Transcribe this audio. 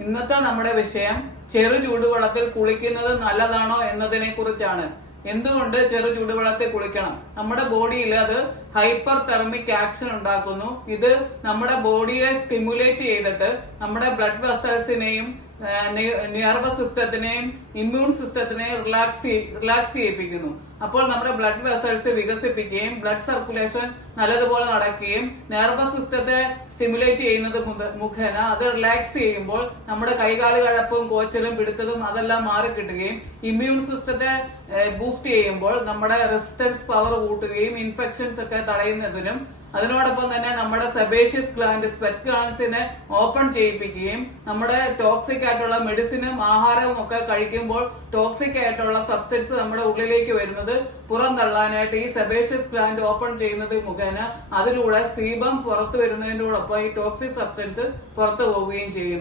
ഇന്നത്തെ നമ്മുടെ വിഷയം ചെറു ചൂടുവെള്ളത്തിൽ കുളിക്കുന്നത് നല്ലതാണോ എന്നതിനെ കുറിച്ചാണ്. എന്തുകൊണ്ട് ചെറു ചൂടുവെള്ളത്തിൽ കുളിക്കണം? നമ്മുടെ ബോഡിയിൽ അത് ഹൈപ്പർ തെർമിക് ആക്ഷൻ ഉണ്ടാക്കുന്നു. ഇത് നമ്മുടെ ബോഡിയെ സ്റ്റിമുലേറ്റ് ചെയ്തിട്ട് നമ്മുടെ ബ്ലഡ് വെസൽസിനെയും നെർവസ് സിസ്റ്റത്തിനെയും ഇമ്മ്യൂൺ സിസ്റ്റത്തിനെയും റിലാക്സ് ചെയ്യിപ്പിക്കുന്നു. അപ്പോൾ നമ്മുടെ ബ്ലഡ് വെസൽസ് വികസിപ്പിക്കുകയും ബ്ലഡ് സർക്കുലേഷൻ നല്ലതുപോലെ നടക്കുകയും നെർവസ് സിസ്റ്റത്തെ സ്റ്റിമുലേറ്റ് ചെയ്യുന്നത് മുഖേന അത് റിലാക്സ് ചെയ്യുമ്പോൾ നമ്മുടെ കൈകാല് കഴപ്പും കോച്ചലും പിടുത്തലും അതെല്ലാം മാറിക്കിട്ടുകയും ഇമ്മ്യൂൺ സിസ്റ്റത്തെ ബൂസ്റ്റ് ചെയ്യുമ്പോൾ നമ്മുടെ റെസിസ്റ്റൻസ് പവർ കൂട്ടുകയും ഇൻഫെക്ഷൻസ് ഒക്കെ തടയുന്നതിനും അതിനോടൊപ്പം തന്നെ നമ്മുടെ സെബേഷ്യസ് ഗ്ലാൻഡ് സ്വെറ്റ് ഗ്ലാൻഡ്സിനെ ഓപ്പൺ ചെയ്യിപ്പിക്കുകയും നമ്മുടെ ടോക്സിക് ആയിട്ടുള്ള മെഡിസിനും ആഹാരവും ഒക്കെ കഴിക്കുമ്പോൾ ടോക്സിക് ആയിട്ടുള്ള സബ്സ്റ്റൻസ് നമ്മുടെ ഉള്ളിലേക്ക് വരുന്നത് പുറന്തള്ളാനായിട്ട് ഈ സെബേഷ്യസ് ഗ്ലാൻഡ് ഓപ്പൺ ചെയ്യുന്നത് മുഖേന അതിലൂടെ സീബം പുറത്തു വരുന്നതിനോടൊപ്പം ഈ ടോക്സിക് സബ്സ്റ്റൻസ് പുറത്തു പോവുകയും ചെയ്യും.